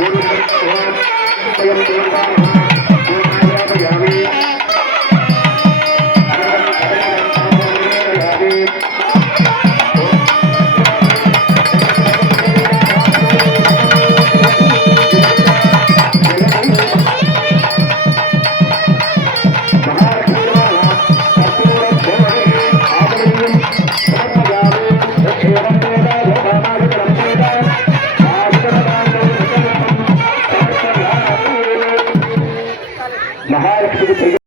Thank you. மகாலட்சுமிக்கு